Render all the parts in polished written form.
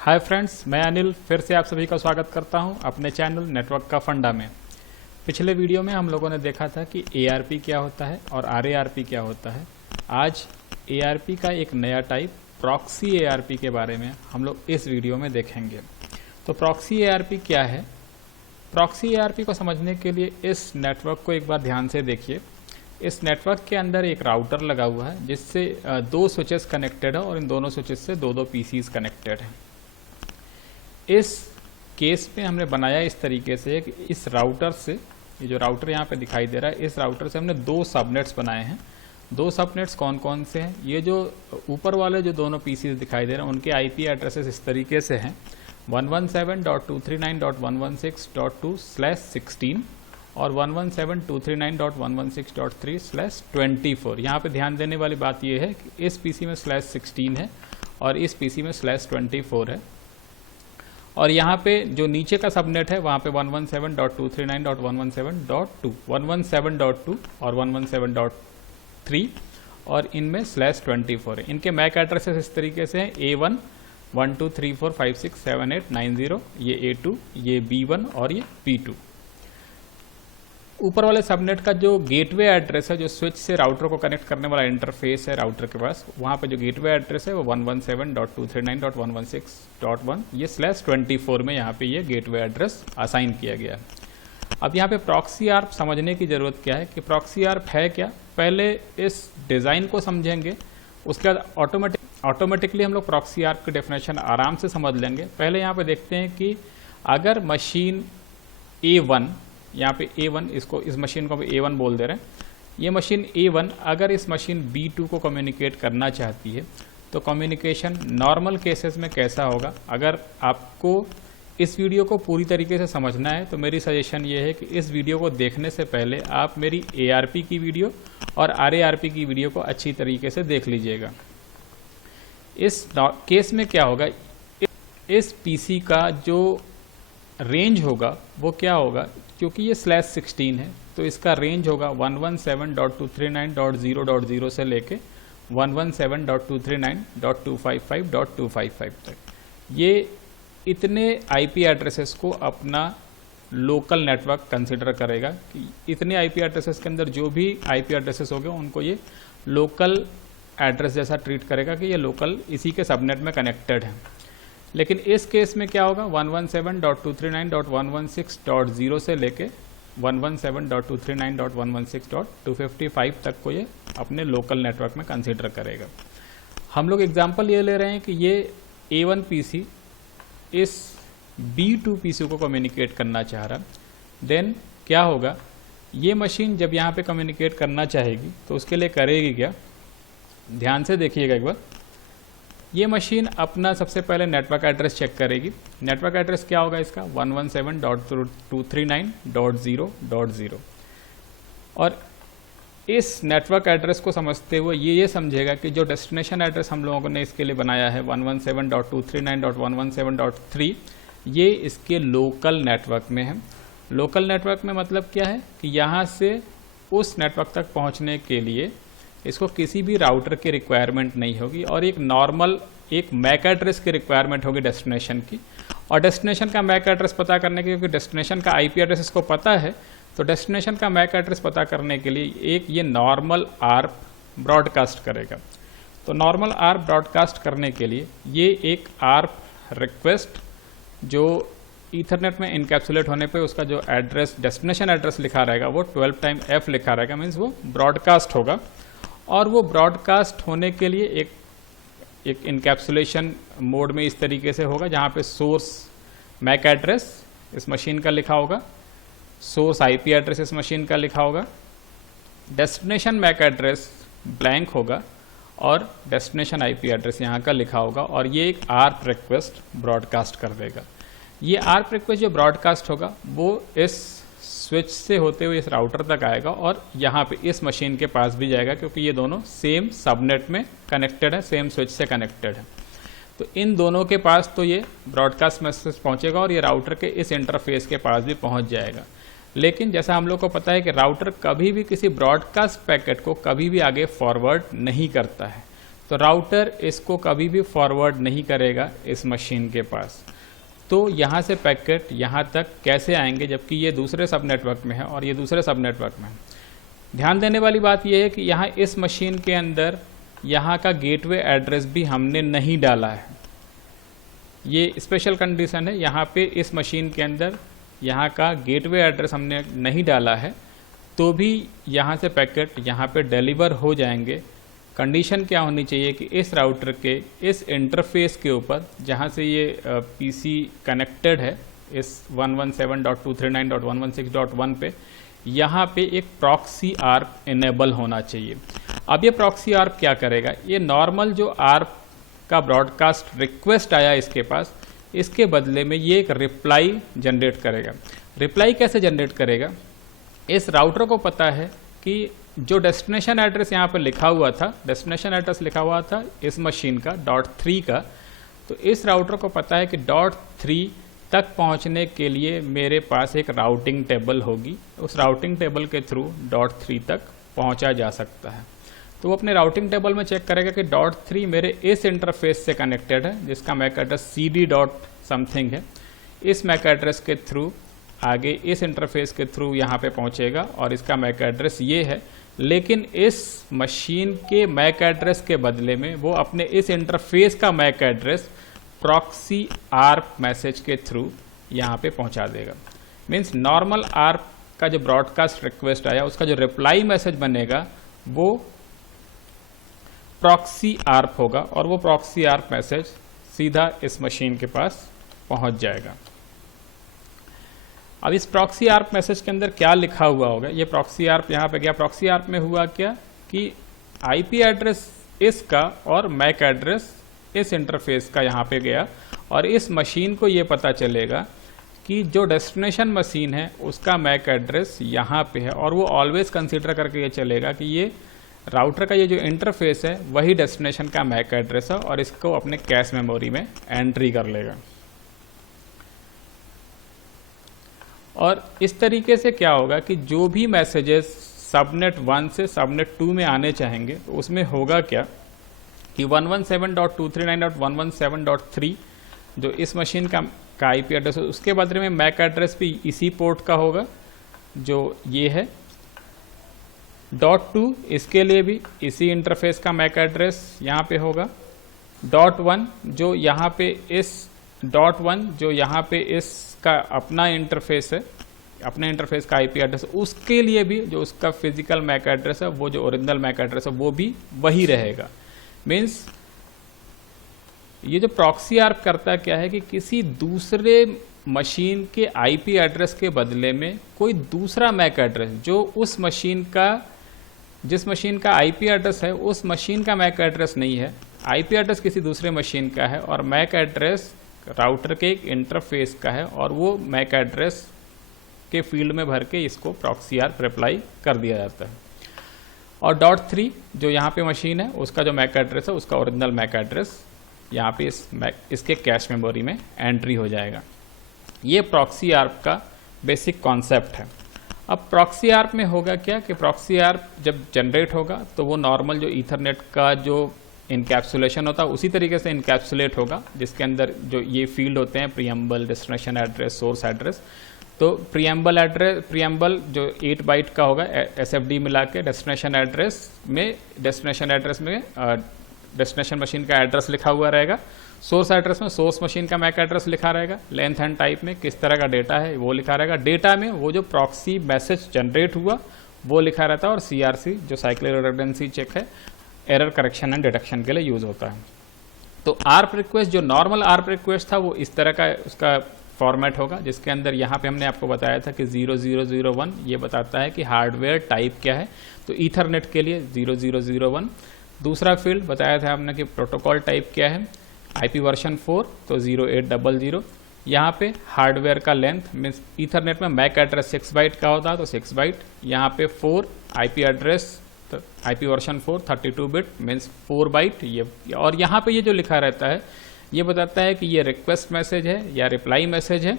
Hi friends, मैं अनिल फिर से आप सभी का स्वागत करता हूं अपने चैनल नेटवर्क का फंडा में। पिछले वीडियो में हम लोगों ने देखा था कि ARP क्या होता है और RARP क्या होता है। आज ARP का एक नया टाइप प्रॉक्सी ARP के बारे में हम लोग इस वीडियो में देखेंगे। तो प्रॉक्सी ARP क्या है? प्रॉक्सी ARP को समझने के लिए इस नेटवर्क को एक बार ध्यान से देखिए। इस नेटवर्क के अंदर एक राउटर लगा हुआ है जिससे दो स्विचेस कनेक्टेड है और इन दोनों स्विचेस से दो PCs कनेक्टेड हैं। इस केस में हमने बनाया इस तरीके से कि इस राउटर से, ये जो राउटर यहाँ पे दिखाई दे रहा है, इस राउटर से हमने दो सबनेट्स बनाए हैं। दो सबनेट्स कौन कौन से हैं? ये जो ऊपर वाले जो दोनों PCs दिखाई दे रहे हैं उनके IP एड्रेसेस इस तरीके से हैं 117.239.116.2/16 और 117.239.116.3/24। यहाँ पे ध्यान देने वाली बात यह है कि इस PC में /16 है और इस PC में /24 है। और यहाँ पे जो नीचे का सबनेट है वहाँ पे 117.239.117.2, 117.2 और 117.3 और इनमें /24 है। इनके मैक एड्रेसेस इस तरीके से हैं A1 1 2 3 4 5 6 7 8 9 0, ये A2, ये B1 और ये B2। ऊपर वाले सबनेट का जो गेटवे एड्रेस है, जो स्विच से राउटर को कनेक्ट करने वाला इंटरफेस है राउटर के पास, वहाँ पे जो गेटवे एड्रेस है वो 117.239.116.1, ये /24 में यहाँ पे ये गेटवे एड्रेस असाइन किया गया है। अब यहाँ पे प्रॉक्सी आर्प समझने की ज़रूरत क्या है कि प्रॉक्सी आर्प है क्या। पहले इस डिज़ाइन को समझेंगे, उसके बाद ऑटोमेटिकली हम लोग प्रॉक्सी आर्प की डेफिनेशन आराम से समझ लेंगे। पहले यहाँ पे देखते हैं कि अगर मशीन A1, यहाँ पे A1, इस मशीन को A1 बोल दे रहे हैं, ये मशीन A1 अगर इस मशीन B2 को कम्युनिकेट करना चाहती है तो कम्युनिकेशन नॉर्मल केसेस में कैसा होगा। अगर आपको इस वीडियो को पूरी तरीके से समझना है तो मेरी सजेशन ये है कि इस वीडियो को देखने से पहले आप मेरी ARP की वीडियो और RARP की वीडियो को अच्छी तरीके से देख लीजिएगा। इस केस में क्या होगा, इस PC का जो रेंज होगा वो क्या होगा, क्योंकि ये /16 है तो इसका रेंज होगा 117.239.0.0 से लेके 117.239.255.255 तक। ये इतने IP एड्रेसेस को अपना लोकल नेटवर्क कंसिडर करेगा कि इतने IP एड्रेसेस के अंदर जो भी IP एड्रेसेस होंगे उनको ये लोकल एड्रेस जैसा ट्रीट करेगा कि ये लोकल इसी के सबनेट में कनेक्टेड है। लेकिन इस केस में क्या होगा, 117.239.116.0 से लेके 117.239.116.255 तक को ये अपने लोकल नेटवर्क में कंसीडर करेगा। हम लोग एग्जांपल ये ले रहे हैं कि ये A1 PC इस B2 PC को कम्युनिकेट करना चाह रहा। देन क्या होगा, ये मशीन जब यहाँ पे कम्युनिकेट करना चाहेगी तो उसके लिए करेगी क्या, ध्यान से देखिएगा एक बार। ये मशीन अपना सबसे पहले नेटवर्क एड्रेस चेक करेगी। नेटवर्क एड्रेस क्या होगा इसका, 117.239.0.0। और इस नेटवर्क एड्रेस को समझते हुए ये समझेगा कि जो डेस्टिनेशन एड्रेस हम लोगों ने इसके लिए बनाया है 117.239.117.3, ये इसके लोकल नेटवर्क में है। लोकल नेटवर्क में मतलब क्या है कि यहाँ से उस नेटवर्क तक पहुँचने के लिए इसको किसी भी राउटर की रिक्वायरमेंट नहीं होगी और एक नॉर्मल एक मैक एड्रेस की रिक्वायरमेंट होगी डेस्टिनेशन की। और डेस्टिनेशन का मैक एड्रेस पता करने के, क्योंकि डेस्टिनेशन का IP एड्रेस इसको पता है, तो डेस्टिनेशन का मैक एड्रेस पता करने के लिए एक ये नॉर्मल आर्प ब्रॉडकास्ट करेगा। तो नॉर्मल आर्प ब्रॉडकास्ट करने के लिए ये एक आर्प रिक्वेस्ट जो ईथरनेट में इनकैप्सुलेट होने पे उसका जो एड्रेस, डेस्टिनेशन एड्रेस लिखा रहेगा वो 12 टाइम F लिखा रहेगा, मीन्स वो ब्रॉडकास्ट होगा। और वो ब्रॉडकास्ट होने के लिए एक इनकैप्सुलेशन मोड में इस तरीके से होगा, जहाँ पे सोर्स मैक एड्रेस इस मशीन का लिखा होगा, सोर्स IP एड्रेस इस मशीन का लिखा होगा, डेस्टिनेशन मैक एड्रेस ब्लैंक होगा और डेस्टिनेशन IP एड्रेस यहाँ का लिखा होगा। और ये एक आर्प रिक्वेस्ट ब्रॉडकास्ट कर देगा। ये आर्प रिक्वेस्ट जो ब्रॉडकास्ट होगा वो इस स्विच से होते हुए इस राउटर तक आएगा और यहाँ पे इस मशीन के पास भी जाएगा, क्योंकि ये दोनों सेम सबनेट में कनेक्टेड है, सेम स्विच से कनेक्टेड है। तो इन दोनों के पास तो ये ब्रॉडकास्ट मैसेज पहुँचेगा और ये राउटर के इस इंटरफेस के पास भी पहुँच जाएगा। लेकिन जैसा हम लोग को पता है कि राउटर कभी भी किसी ब्रॉडकास्ट पैकेट को कभी भी आगे फॉरवर्ड नहीं करता है। तो राउटर इसको कभी भी फॉरवर्ड नहीं करेगा इस मशीन के पास। तो यहाँ से पैकेट यहाँ तक कैसे आएंगे, जबकि ये दूसरे सब नेटवर्क में है और ये दूसरे सब नेटवर्क में है। ध्यान देने वाली बात यह है कि यहाँ इस मशीन के अंदर यहाँ का गेटवे एड्रेस भी हमने नहीं डाला है। ये स्पेशल कंडीशन है, यहाँ पे इस मशीन के अंदर यहाँ का गेटवे एड्रेस हमने नहीं डाला है, तो भी यहाँ से पैकेट यहाँ पे डिलीवर हो जाएंगे। कंडीशन क्या होनी चाहिए कि इस राउटर के इस इंटरफेस के ऊपर जहाँ से ये पीसी कनेक्टेड है इस 117.239.116.1 पे, यहाँ पे एक प्रॉक्सी आर्प इनेबल होना चाहिए। अब ये प्रॉक्सी आर्प क्या करेगा, ये नॉर्मल जो आर्प का ब्रॉडकास्ट रिक्वेस्ट आया इसके पास, इसके बदले में ये एक रिप्लाई जनरेट करेगा। रिप्लाई कैसे जनरेट करेगा, इस राउटर को पता है कि जो डेस्टिनेशन एड्रेस यहाँ पर लिखा हुआ था, डेस्टिनेशन एड्रेस लिखा हुआ था इस मशीन का .3 का, तो इस राउटर को पता है कि .3 तक पहुँचने के लिए मेरे पास एक राउटिंग टेबल होगी, उस राउटिंग टेबल के थ्रू .3 तक पहुँचा जा सकता है। तो वो अपने राउटिंग टेबल में चेक करेगा कि .3 मेरे इस इंटरफेस से कनेक्टेड है जिसका मैक एड्रेस cd.something है। इस मैक एड्रेस के थ्रू आगे इस इंटरफेस के थ्रू यहाँ पे पहुँचेगा और इसका मैक एड्रेस ये है, लेकिन इस मशीन के मैक एड्रेस के बदले में वो अपने इस इंटरफेस का MAC address proxy ARP message के थ्रू यहाँ पे पहुँचा देगा। मीन्स नॉर्मल आर्प का जो ब्रॉडकास्ट रिक्वेस्ट आया उसका जो रिप्लाई मैसेज बनेगा वो प्रॉक्सी आर्प होगा और वो प्रॉक्सी आर्प मैसेज सीधा इस मशीन के पास पहुँच जाएगा। अब इस प्रॉक्सी आर्प मैसेज के अंदर क्या लिखा हुआ होगा, ये प्रॉक्सी आर्प यहाँ पे गया। प्रॉक्सी आर्प में हुआ क्या कि आईपी एड्रेस इसका और मैक एड्रेस इस इंटरफेस का यहाँ पे गया और इस मशीन को ये पता चलेगा कि जो डेस्टिनेशन मशीन है उसका मैक एड्रेस यहाँ पे है और वो ऑलवेज कंसीडर करके ये चलेगा कि ये राउटर का ये जो इंटरफेस है वही डेस्टिनेशन का मैक एड्रेस है और इसको अपने कैश मेमोरी में एंट्री कर लेगा। और इस तरीके से क्या होगा कि जो भी मैसेजेस सबनेट 1 से सबनेट 2 में आने चाहेंगे तो उसमें होगा क्या कि 117.239.117.3 जो इस मशीन का आईपी एड्रेस है उसके बदले में मैक एड्रेस भी इसी पोर्ट का होगा जो ये है। .2 इसके लिए भी इसी इंटरफेस का मैक एड्रेस यहाँ पे होगा। .1 जो यहाँ पे इस .1 जो यहाँ पे इसका अपना इंटरफेस है, अपने इंटरफेस का आईपी एड्रेस, उसके लिए भी जो उसका फिजिकल मैक एड्रेस है वो जो ओरिजिनल मैक एड्रेस है वो भी वही रहेगा। मीन्स ये जो प्रॉक्सी आर्प करता क्या है कि किसी दूसरे मशीन के आईपी एड्रेस के बदले में कोई दूसरा मैक एड्रेस जो उस मशीन का, जिस मशीन का आईपी एड्रेस है उस मशीन का मैक एड्रेस नहीं है, आईपी एड्रेस किसी दूसरे मशीन का है और मैक एड्रेस राउटर के एक इंटरफेस का है और वो मैक एड्रेस के फील्ड में भर के इसको प्रॉक्सी आर्प रिप्लाई कर दिया जाता है। और .3 जो यहाँ पे मशीन है उसका जो मैक एड्रेस है उसका ओरिजिनल मैक एड्रेस यहाँ पे इसके कैश मेमोरी में एंट्री हो जाएगा। ये प्रॉक्सी आर्प का बेसिक कॉन्सेप्ट है। अब प्रॉक्सी आर्प में होगा क्या कि प्रॉक्सी आर्प जब जनरेट होगा तो वो नॉर्मल जो ईथरनेट का जो इनकैप्सुलेशन होता है उसी तरीके से इनकैप्सुलेट होगा, जिसके अंदर जो ये फील्ड होते हैं preamble, destination address, source address. तो प्रीएम्बल जो 8 बाइट का होगा SFD मिला के डेस्टिनेशन एड्रेस में डेस्टिनेशन मशीन का एड्रेस लिखा हुआ रहेगा। सोर्स एड्रेस में सोर्स मशीन का मैक एड्रेस लिखा रहेगा। लेंथ एंड टाइप में किस तरह का डेटा है वो लिखा रहेगा। डेटा में वो जो प्रॉक्सी मैसेज जनरेट हुआ वो लिखा रहता है और CRC जो साइक्लिक रिडंडेंसी चेक है, एरर करेक्शन एंड डिटेक्शन के लिए यूज होता है। तो आर्प रिक्वेस्ट जो नॉर्मल आर्प रिक्वेस्ट था वो इस तरह का उसका फॉर्मेट होगा, जिसके अंदर यहाँ पे हमने आपको बताया था कि 0001 ये बताता है कि हार्डवेयर टाइप क्या है। तो ईथरनेट के लिए 0001। दूसरा फील्ड बताया था हमने कि प्रोटोकॉल टाइप क्या है, IP वर्जन 4 तो 0800। यहाँ पे हार्डवेयर का लेंथ मीन्स ईथरनेट में मैक एड्रेस 6 बाइट का होता है तो 6 बाइट। यहाँ पे 4 IP एड्रेस तो IP version 4 32 bit means 4 byte ये। और यहाँ पे ये जो लिखा रहता है ये बताता है कि ये रिक्वेस्ट मैसेज है या रिप्लाई मैसेज है।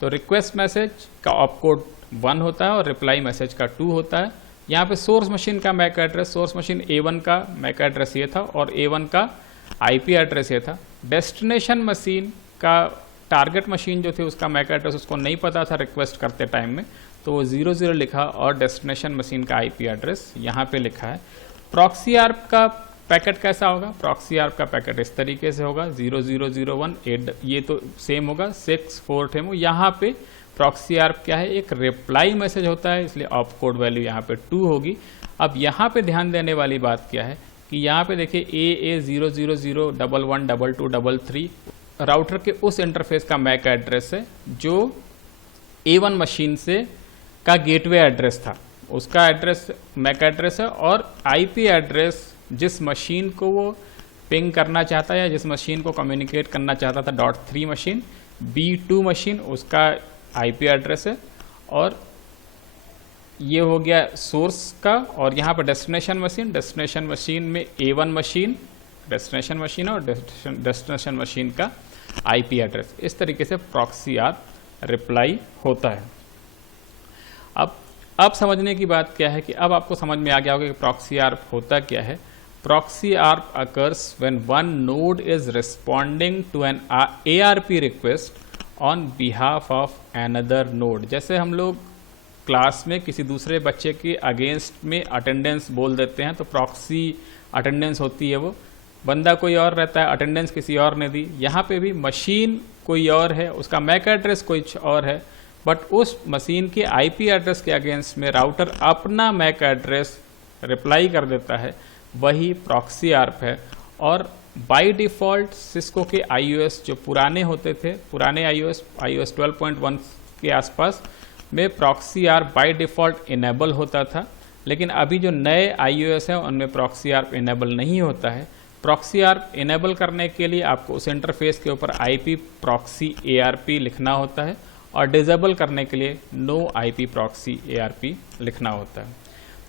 तो रिक्वेस्ट मैसेज का ऑपकोड 1 होता है और रिप्लाई मैसेज का 2 होता है। यहाँ पे सोर्स मशीन का MAC address, source machine A1 का मैक एड्रेस ये था और A1 का IP एड्रेस ये था। डेस्टिनेशन मशीन का टारगेट मशीन जो थी उसका मैक एड्रेस उसको नहीं पता था रिक्वेस्ट करते टाइम में, तो वो 00 लिखा और डेस्टिनेशन मशीन का IP एड्रेस यहाँ पे लिखा है। प्रॉक्सी आर्प का पैकेट कैसा होगा? प्रॉक्सी आर्प का पैकेट इस तरीके से होगा 00018, ये तो सेम होगा 64 यहाँ पे प्रॉक्सी आर्प क्या है? एक रिप्लाई मैसेज होता है, इसलिए ऑप कोड वैल्यू यहाँ पे 2 होगी। अब यहाँ पे ध्यान देने वाली बात क्या है कि यहाँ पे देखिए AA000112233 राउटर के उस इंटरफेस का मैक एड्रेस है जो A1 मशीन से का गेटवे एड्रेस था, उसका एड्रेस मैक एड्रेस है, और IP एड्रेस जिस मशीन को वो पिंग करना चाहता है या जिस मशीन को कम्युनिकेट करना चाहता था .3 मशीन, B2 मशीन उसका IP एड्रेस है। और ये हो गया सोर्स का, और यहाँ पर डेस्टिनेशन मशीन में A1 मशीन डेस्टिनेशन मशीन और डेस्टिनेशन मशीन का IP एड्रेस। इस तरीके से प्रॉक्सी आर्प रिप्लाई होता है। अब समझने की बात क्या है कि अब आपको समझ में आ गया होगा कि प्रॉक्सी आर्प होता क्या है। Proxy ARP occurs when one node is responding to an ARP request on behalf of another node। जैसे हम लोग क्लास में किसी दूसरे बच्चे के अगेंस्ट में अटेंडेंस बोल देते हैं तो प्रॉक्सी अटेंडेंस होती है, वो बंदा कोई और रहता है, अटेंडेंस किसी और ने दी। यहाँ पे भी मशीन कोई और है, उसका मैक एड्रेस कुछ और है, बट उस मशीन के IP एड्रेस के अगेंस्ट में राउटर अपना मैक एड्रेस रिप्लाई कर देता है, वही प्रॉक्सी आर्प है। और बाय डिफ़ॉल्ट सिस्को के iOS जो पुराने होते थे, पुराने iOS 12.1 के आसपास में proxy ARP by default enable होता था, लेकिन अभी जो नए iOS हैं उनमें प्रॉक्सी आर्प इनेबल नहीं होता है। प्रॉक्सी आर्प इनेबल करने के लिए आपको उस इंटरफेस के ऊपर IP प्रॉक्सी ARP लिखना होता है, और डिसेबल करने के लिए नो IP प्रॉक्सी ARP लिखना होता है।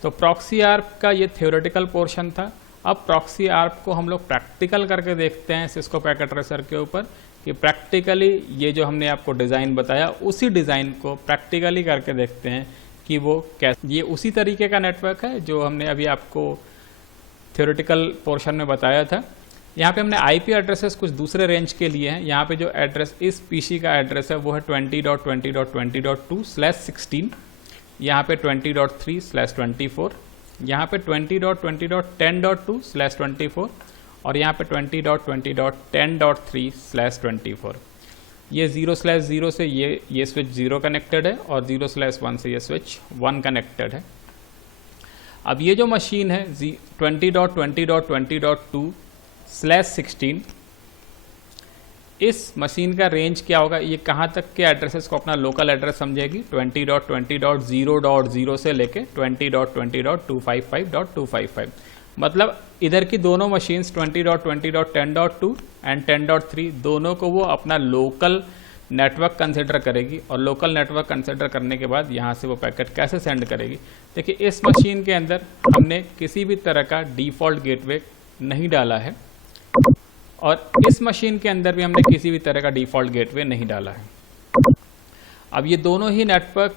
तो प्रॉक्सी आर्प का ये थ्योरेटिकल पोर्शन था। अब प्रॉक्सी आर्प को हम लोग प्रैक्टिकल करके देखते हैं सिस्को पैकेट ट्रेसर के ऊपर, कि प्रैक्टिकली ये जो हमने आपको डिज़ाइन बताया उसी डिज़ाइन को प्रैक्टिकली करके देखते हैं कि वो कैसे। ये उसी तरीके का नेटवर्क है जो हमने अभी आपको थ्योरेटिकल पोर्शन में बताया था। यहाँ पे हमने IP एड्रेसेस कुछ दूसरे रेंज के लिए हैं। यहाँ पे जो एड्रेस इस PC का एड्रेस है वो है 20.20.20.2/16, यहाँ पे 20.3/24, यहाँ पे 20.20.10.2/24 और यहाँ पे 20.20.10.3/24। ये 0/0 से ये स्विच 0 कनेक्टेड है और 0/1 से ये स्विच 1 कनेक्टेड है। अब ये जो मशीन है 20.20.20.2/16, इस मशीन का रेंज क्या होगा? ये कहाँ तक के एड्रेसेस को अपना लोकल एड्रेस समझेगी? 20.20.0.0 से लेके 20.20.255.255। मतलब इधर की दोनों मशीन्स 20.20.10.2 एंड 10.3 दोनों को वो अपना लोकल नेटवर्क कंसिडर करेगी, और लोकल नेटवर्क कंसिडर करने के बाद यहाँ से वो पैकेट कैसे सेंड करेगी। देखिए इस मशीन के अंदर हमने किसी भी तरह का डिफ़ॉल्ट गेटवे नहीं डाला है, और इस मशीन के अंदर भी हमने किसी भी तरह का डिफ़ॉल्ट गेटवे नहीं डाला है। अब ये दोनों ही नेटवर्क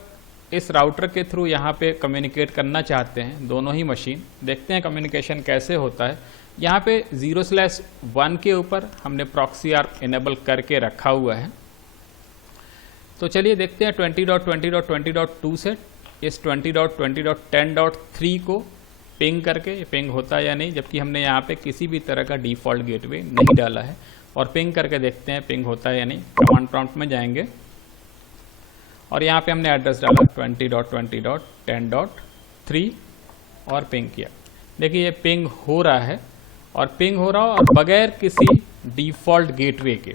इस राउटर के थ्रू यहाँ पे कम्युनिकेट करना चाहते हैं, दोनों ही मशीन। देखते हैं कम्युनिकेशन कैसे होता है। यहाँ पे 0/1 के ऊपर हमने प्रॉक्सी आर्प इनेबल करके रखा हुआ है। तो चलिए देखते हैं 20.20.20.2 से इस 20.20.10.3 को पिंग करके पिंग होता है या नहीं, जबकि हमने यहाँ पे किसी भी तरह का डिफ़ॉल्ट गेटवे नहीं डाला है। और पिंग करके देखते हैं पिंग होता है या नहीं। कमांड प्रॉम्प्ट में जाएंगे और यहाँ पे हमने एड्रेस डाला 20.20.10.3 और पिंग किया। देखिए ये पिंग हो रहा है, और पिंग हो रहा है और बगैर किसी डिफ़ॉल्ट गेटवे के,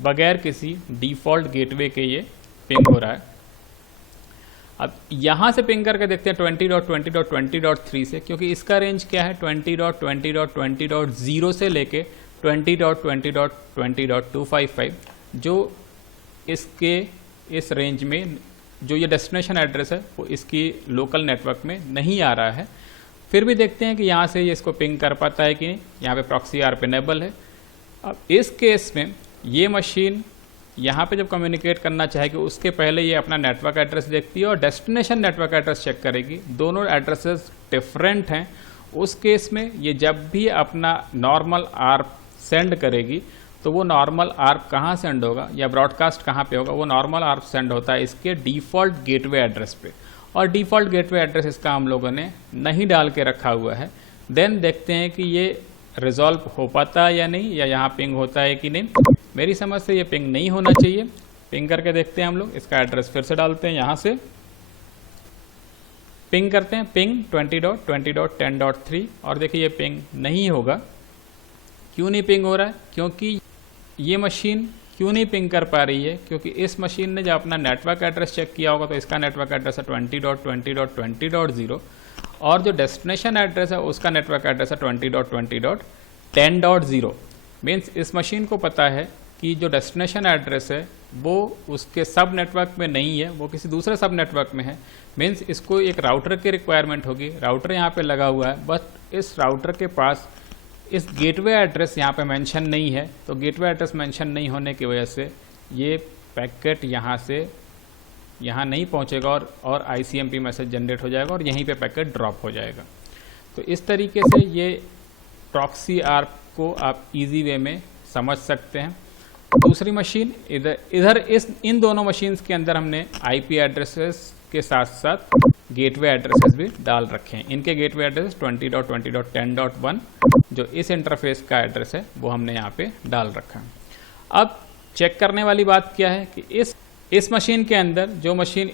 बगैर किसी डिफ़ॉल्ट गेटवे के ये पिंग हो रहा है। अब यहाँ से पिंग करके देखते हैं 20.20.20.3 से, क्योंकि इसका रेंज क्या है 20.20.20.0 से लेके 20.20.20.255, जो इसके इस रेंज में जो ये डेस्टिनेशन एड्रेस है वो इसकी लोकल नेटवर्क में नहीं आ रहा है। फिर भी देखते हैं कि यहाँ से ये इसको पिंग कर पाता है कि नहीं। यहाँ पे प्रॉक्सी आर्प इनेबल है। अब इस केस में ये मशीन यहाँ पे जब कम्युनिकेट करना चाहेगी उसके पहले ये अपना नेटवर्क एड्रेस देखती है और डेस्टिनेशन नेटवर्क एड्रेस चेक करेगी। दोनों एड्रेसेस डिफरेंट हैं। उस केस में ये जब भी अपना नॉर्मल आर्प सेंड करेगी तो वो नॉर्मल आर्प कहाँ सेंड होगा या ब्रॉडकास्ट कहाँ पे होगा, वो नॉर्मल आर्प सेंड होता है इसके डिफ़ॉल्ट गेटवे एड्रेस पे। और डिफ़ॉल्ट गेटवे एड्रेस इसका हम लोगों ने नहीं डाल के रखा हुआ है। देन देखते हैं कि ये रिजॉल्व हो पाता है या नहीं, या यहाँ पिंग होता है कि नहीं। मेरी समझ से ये पिंग नहीं होना चाहिए। पिंग करके देखते हैं हम लोग। इसका एड्रेस फिर से डालते हैं, यहाँ से पिंग करते हैं, पिंग 20.20.10.3 और देखिए ये पिंग नहीं होगा। क्यों नहीं पिंग हो रहा है? क्योंकि ये मशीन क्यों नहीं पिंग कर पा रही है? क्योंकि इस मशीन ने जब अपना नेटवर्क एड्रेस चेक किया होगा तो इसका नेटवर्क एड्रेस है 20.20.20.0 और जो डेस्टिनेशन एड्रेस है उसका नेटवर्क एड्रेस है 20.20.10.0। मीन्स इस मशीन को पता है कि जो डेस्टिनेशन एड्रेस है वो उसके सब नेटवर्क में नहीं है, वो किसी दूसरे सब नेटवर्क में है। मीन्स इसको एक राउटर की रिक्वायरमेंट होगी। राउटर यहाँ पे लगा हुआ है, बट इस राउटर के पास इस गेटवे एड्रेस यहाँ पे मेंशन नहीं है। तो गेटवे एड्रेस मेंशन नहीं होने की वजह से ये पैकेट यहाँ से यहाँ नहीं पहुँचेगा और ICMP मैसेज जनरेट हो जाएगा और यहीं पे पैकेट ड्रॉप हो जाएगा। तो इस तरीके से ये प्रॉक्सी आर्प को आप इजी वे में समझ सकते हैं। दूसरी मशीन इधर इन दोनों मशीन्स के अंदर हमने IP एड्रेसेस के साथ साथ गेटवे एड्रेसेस भी डाल रखे हैं। इनके गेटवे एड्रेस 20.20.10.1 जो इस इंटरफेस का एड्रेस है वो हमने यहाँ पे डाल रखा है। अब चेक करने वाली बात क्या है कि इस मशीन के अंदर जो मशीन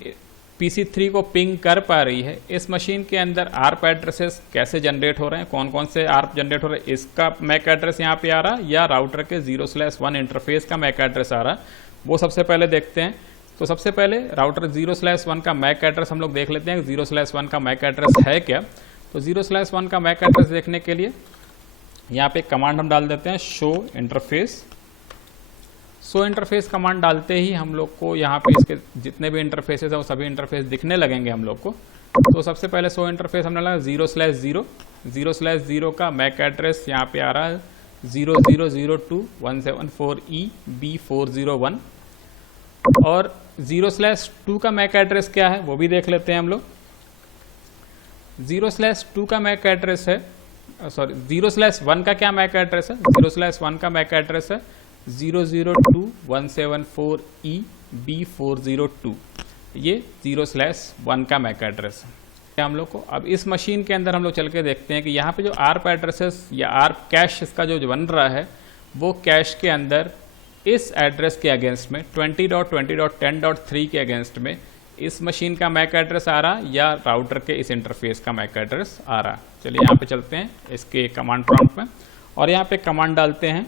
PC3 को पिंग कर पा रही है, इस मशीन के अंदर आर्प एड्रेसेस कैसे जनरेट हो रहे हैं, कौन कौन से आर्प जनरेट हो रहे हैं, इसका मैक एड्रेस यहाँ पे आ रहा है या राउटर के 0/1 इंटरफेस का मैक एड्रेस आ रहा है, वो सबसे पहले देखते हैं। तो सबसे पहले राउटर 0/1 का मैक एड्रेस हम लोग देख लेते हैं। 0/1 का मैक एड्रेस है क्या? तो 0/1 का मैक एड्रेस देखने के लिए यहाँ पे कमांड हम डाल देते हैं show interface. Show interface command डालते ही हम लोग को यहाँ पे इसके जितने भी इंटरफेसेस है वो सभी इंटरफेस दिखने लगेंगे हम लोग को। तो सबसे पहले शो इंटरफेस हमने लगा 0/0। 0/0 का मैक एड्रेस यहाँ पे आ रहा है 0002.174EB401 और 0/2 का मैक एड्रेस क्या है वो भी देख लेते हैं हम लोग। 0/2 का मैक एड्रेस है 0/1 का क्या मैक एड्रेस है? 0/1 का मैक एड्रेस है 002174EB402। ये 0/1 का मैक एड्रेस है हम लोग को। अब इस मशीन के अंदर हम लोग चल के देखते हैं कि यहाँ पे जो आर्प एड्रेसेस या आर्प कैश इसका जो बन रहा है वो कैश के अंदर इस एड्रेस के अगेंस्ट में 20.20.10.3 के अगेंस्ट में इस मशीन का मैक एड्रेस आ रहा या राउटर के इस इंटरफेस का मैक एड्रेस आ रहा। चलिए यहाँ पे चलते हैं इसके कमांड प्रॉम्प्ट में और यहाँ पे कमांड डालते हैं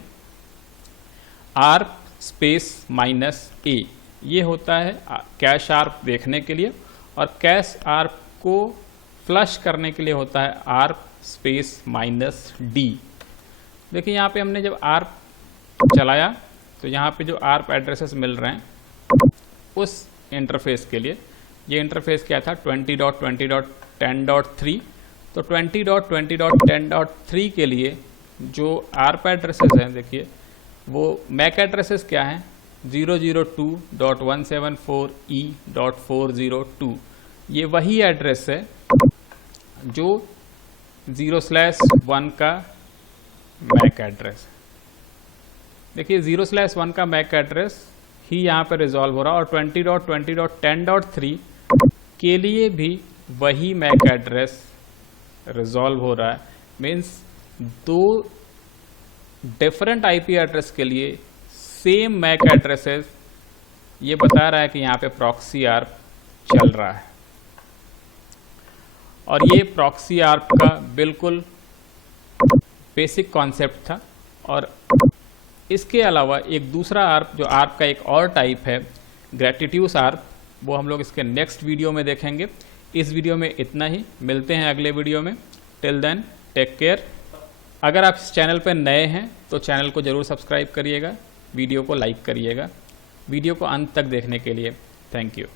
आर्प -A। ये होता है कैश आर्प देखने के लिए और कैश आर्प को फ्लश करने के लिए होता है आर्प -D। देखिए यहाँ पे हमने जब आर्प चलाया तो यहाँ पे जो आर्प एड्रेसेस मिल रहे हैं उस इंटरफेस के लिए, ये इंटरफेस क्या था 20.20.10.3। तो 20.20.10.3 के लिए जो आर्प एड्रेसेस हैं देखिए वो मैक एड्रेसेस क्या हैं 002.174E.402। ये वही एड्रेस है जो 0/1 का मैक एड्रेस। देखिए 0/1 का मैक एड्रेस ही यहाँ पे रिजॉल्व हो रहा है और 20.20.10.3 के लिए भी वही मैक एड्रेस रिजॉल्व हो रहा है। मीन्स दो डिफरेंट IP एड्रेस के लिए सेम मैक एड्रेसेस, ये बता रहा है कि यहाँ पे प्रॉक्सी आर्प चल रहा है। और ये प्रॉक्सी आर्प का बिल्कुल बेसिक कॉन्सेप्ट था। और इसके अलावा एक दूसरा आर्प, जो आर्प का एक और टाइप है ग्रेटिट्यूड आर्प, वो हम लोग इसके नेक्स्ट वीडियो में देखेंगे। इस वीडियो में इतना ही, मिलते हैं अगले वीडियो में। Till then take care. अगर आप इस चैनल पर नए हैं तो चैनल को ज़रूर सब्सक्राइब करिएगा, वीडियो को लाइक करिएगा। वीडियो को अंत तक देखने के लिए थैंक यू।